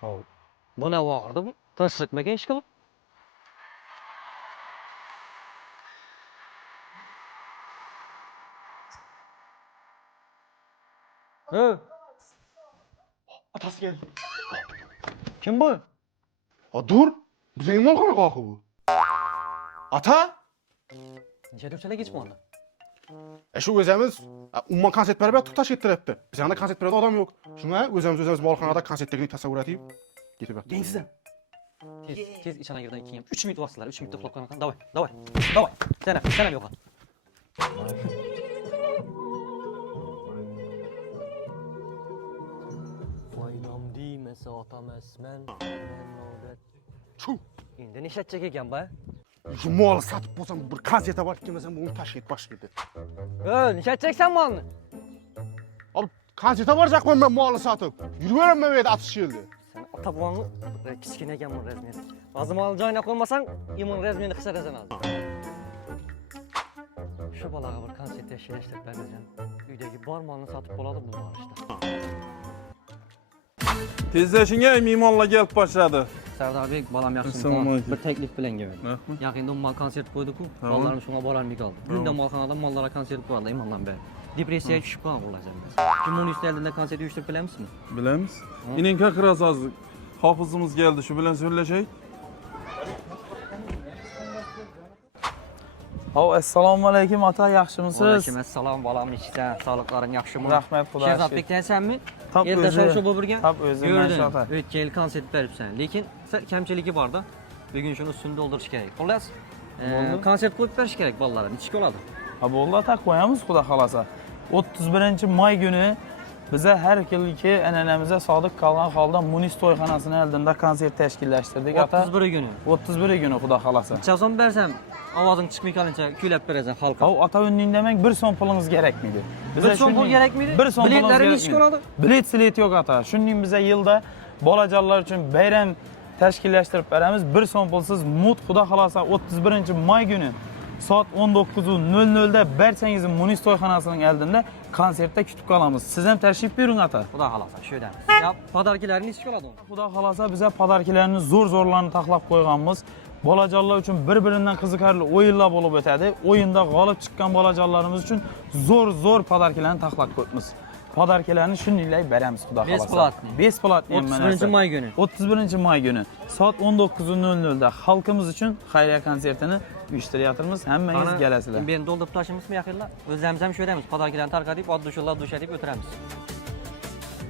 Hov. Bu ne vardı bu? Tasdikmegen iş kılıp. He. Atası geldi. Kim bu? Dur. Bizeyin ol kara kalkı bu. Ata. Neçe döpsele geç mi onda? Şu özemiz umman konsert berber tutaş ettirepti. Biz yanında konsert berber adam yok. Şuna özemiz balkonada konsertlerini tasavvur edeyim. Gitip bak. Genç sizden. Tez içana girden 2 3 minut vasılar. 3 minut kulak kankan. Davay. Davay. Senem yok. Faydam diymese atam esmen. Şu. Endi neşe çekeken ba? Şu malı satıp bozsam bir konserte var ki mesela bunu taş et baş girdi. Neşe çeksen malını. Abi konserte varacak ben malı satıp. Yürüyorum ben atış geldi. Sen ata buanı kichkina ekanman razmeri. Hozir mol joyina qo'ymasang, imun razmerini qisa razan oldi. Shu bolaga bir konsert tashkillashtirib bergan. Uydagi bor molni sotib bo'ladi bu olishda. Tezleşinge mimonla gelip başladı. Sardarbek bolam yaxshi Assalomu alaykum. bir taklif bilan keldi. Rahmat. Yaqinda mol konsert qo'ydik-ku, Tamam. bolalarni shunga borolmay qoldi. Bunda molxonada mollarga konsert qo'yadi imondan beri. Depressiyaga tushib qolgan ulardan. Kommunist eldinde konsert uyushtirib bilamizmi? Bilemiz. İninka kırasazlık. Hafızımız geldi şu bilen söyleşey. Assalomu alaykum ata, yaxshimisiz? Aleyküm assalom bolam, nechta? Sog'liqlaring yaxshimi? Rahmat, Xudo Sherzodbek tansanmi? Tap Erta o'zi. show bo'lgan. Tap o'zi mana ota. O'tgan yil konsert beribsan, lekin kamchiligi bor-da. Bugun shuni ustini to'ldirish kerak. Xullas, konsert qo'yib berish kerak bolalarga. Nechga oladi? Ha bo'ldi ata, qo'yamiz xudo xolasa. 31-may kuni bize her yılki an'anamizga sodiq qolgan holda Munis to'yxonasini oldida konsert tashkillashtirdik ata. 31 günü. 31 kuni xudo xolasa. Chazon bersam, ovozing chiqmay qolincha kuylab berasan xalqqa. Ha ata o'nning demang 1 so'm pulingiz kerak miydi? Bir so'm pul kerak miydi? 1 so'm pulingiz Biletlaring kerak nechga miydi? oladi? Bilet yo'q ata. Shuning bize yilda bolajonlar uchun bayram tashkillashtirib beramiz. 1 so'm pulsiz mut xudo xolasa 31-may kuni soat 19:00 da barchangizni Munis to'yxonasining oldida konsertda kutib qolamiz. Siz ham tashrif buyuring ata. Xudo xolasa, shu yerdan. Ya, podarkilaring nechga oladi? Xudo xolasa bize podarkilarni zo'rlarni taxlab qo'yganmiz. Bolajonlar uchun bir-biridan qiziqarli o'yinlar bo'lib o'tadi. O'yinda g'olib chiqqan bolajonlarimiz uchun zo'r podarkilarni taxlab qo'yibmiz. Podarkilarni shuningdek beramiz xudo xolasa. Besplatni. Besplatni 31-may günü. 31-may kuni soat 19:00 da xalqimiz uchun xayriya konsertini uyushtiryapmiz. Hammangiz kelasizlar. Ben doldurib tashimizmi yaqinlar? O'zimiz ham shu yeramiz. Podarkilarni tarqatib, oddiy deb o'tiramiz.